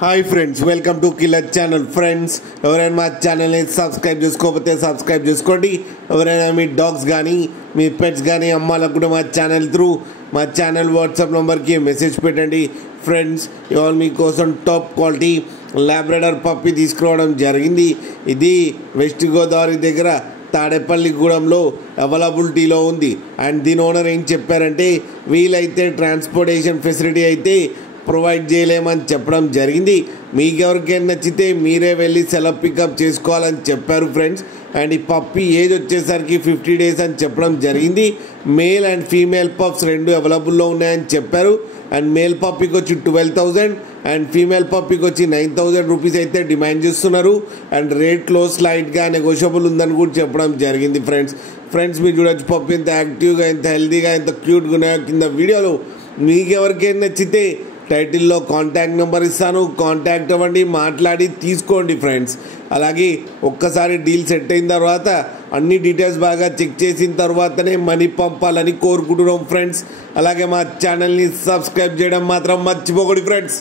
Hi friends, welcome to killer channel. Friends, ఎవరైనా మా ఛానల్ని సబ్స్క్రైబ్ చేసుకోకపోతే సబ్స్క్రైబ్ చేసుకోండి. ఎవరైనా మీ డాగ్స్ కానీ మీ పెట్స్ కానీ అమ్మాలకు కూడా మా ఛానల్ వాట్సాప్ నెంబర్కి మెసేజ్ పెట్టండి. ఫ్రెండ్స్, ఇవాళ మీకోసం టాప్ క్వాలిటీ లాబ్రడార్ పప్పి తీసుకురావడం జరిగింది. ఇది వెస్ట్ గోదావరి దగ్గర తాడేపల్లిగూడెంలో అవైలబిలిటీలో ఉంది. అండ్ దీని ఓనర్ ఏం చెప్పారంటే, వీలైతే ట్రాన్స్పోర్టేషన్ ఫెసిలిటీ అయితే ప్రొవైడ్ చేయలేమని చెప్పడం జరిగింది. మీకు ఎవరికైనా నచ్చితే మీరే వెళ్ళి సెలవు పికప్ చేసుకోవాలని చెప్పారు ఫ్రెండ్స్. అండ్ ఈ పప్పి ఏజ్ వచ్చేసరికి 50 days అని చెప్పడం జరిగింది. మేల్ అండ్ ఫీమేల్ పప్స్ రెండు అవైలబుల్లో ఉన్నాయని చెప్పారు. అండ్ మేల్ పప్పికి వచ్చి 12,000 అండ్ ఫీమేల్ పప్పికి వచ్చి 9,000 రూపీస్ అయితే డిమాండ్ చేస్తున్నారు. అండ్ రేట్లో స్లైట్గా నెగోషియబుల్ ఉందని కూడా చెప్పడం జరిగింది. ఫ్రెండ్స్ మీరు చూడొచ్చు పప్పి ఎంత యాక్టివ్గా, ఎంత హెల్తీగా, ఎంత క్యూట్గా ఉన్నాయో కింద వీడియోలో. మీకు ఎవరికైనా నచ్చితే టైటిల్లో కాంటాక్ట్ నెంబర్ ఇస్తాను, కాంటాక్ట్ అవ్వండి, మాట్లాడి తీసుకోండి ఫ్రెండ్స్. అలాగే ఒక్కసారి డీల్ సెట్ అయిన తర్వాత అన్ని డీటెయిల్స్ బాగా చెక్ చేసిన తర్వాతనే మనీ పంపాలని కోరుకుంటున్నాం ఫ్రెండ్స్. అలాగే మా ఛానల్ని సబ్స్క్రైబ్ చేయడం మాత్రం మర్చిపోకండి ఫ్రెండ్స్.